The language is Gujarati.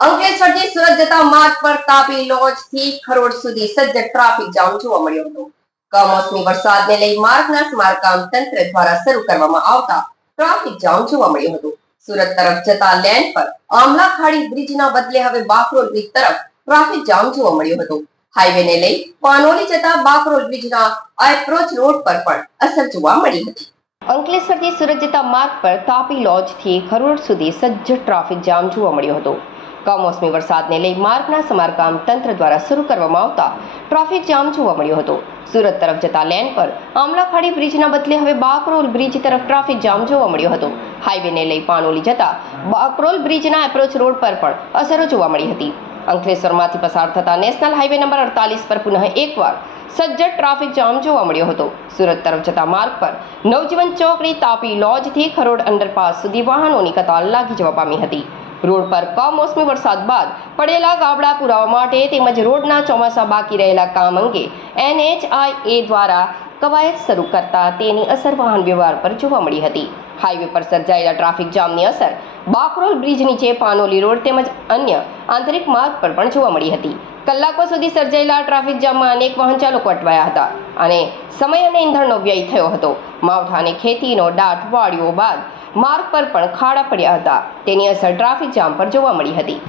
અંકલેશ્વરથી સુરત જતા માર્ગ પર તાપી લોજથી ખરોડ સુધી સજ્જ ટ્રાફિક જામ જોવા મળ્યો હતો. કમોસમી વરસાદને લઈ માર્ગના સમારકામ તંત્ર દ્વારા શરૂ કરવામાં આવતા ટ્રાફિક જામ જોવા મળ્યો હતો. સુરત તરફ જતા લેન પર આમલા ખાડી બ્રિજના બદલે હવે બાકરોલ બ્રિજ તરફ ટ્રાફિક જામ જોવા મળ્યો હતો. હાઈવેને લઈ પાનોલી જતા બાકરોલ બ્રિજના એપ્રોચ રોડ પર પણ અસર જોવા મળી હતી. અંકલેશ્વરથી સુરત જતા માર્ગ પર તાપી લોજથી ખરોડ સુધી સજ્જ ટ્રાફિક જામ જોવા મળ્યો હતો. કમોસમી વરસાદને લઈ માર્ગના સમારકામ તંત્ર દ્વારા શરૂ કરવામાં આવતા ટ્રાફિક જામ જોવા મળ્યો હતો. સુરત તરફ જતા લેન પર આમલા ખાડી બ્રિજના બદલે હવે બાકરોલ બ્રિજ તરફ ટ્રાફિક જામ જોવા મળ્યો હતો. હાઈવેને લઈ પાનોલી જતા બાકરોલ બ્રિજના એપ્રોચ રોડ પર પણ અસરો જોવા મળી હતી. અંકલેશ્વરમાંથી પસાર થતા નેશનલ હાઈવે નંબર 48 પર પુનઃ એકવાર સજ્જ ટ્રાફિક જામ જોવા મળ્યો હતો. સુરત તરફ જતા માર્ગ પર નવજીવન ચોકડી તાપી લોજથી ખરોડ અંડરપાસ સુધી વાહનોની કતાર લાગી જવા પામી હતી. રોડ પર કમોસમી વરસાદ બાદ પડેલા ગાબડા પુરાવા માટે તેમજ રોડના ચોમાસા બાકી રહેલા કામ અંગે NHAI દ્વારા કવાયત શરૂ કરતા તેની અસર વાહન વ્યવહાર પર જોવા મળી હતી. હાઈવે પર સર્જાયેલા ટ્રાફિક જામની અસર બાકરોલ બ્રિજ નીચે પાનોલી રોડ તેમજ અન્ય આંતરિક માર્ગ પર પણ જોવા મળી હતી. કલાકો સુધી સર્જાયેલા ટ્રાફિક જામમાં અનેક વાહન ચાલકો અટવાયા હતા અને સમય અને ઇંધણનો વ્યય થયો હતો. માવઠા અને ખેતીનો દાટ વાળ્યો બાદ માર્ગ પર પણ ખાડા પડ્યા હતા. તેની અસર ટ્રાફિક જામ પર જોવા મળી હતી.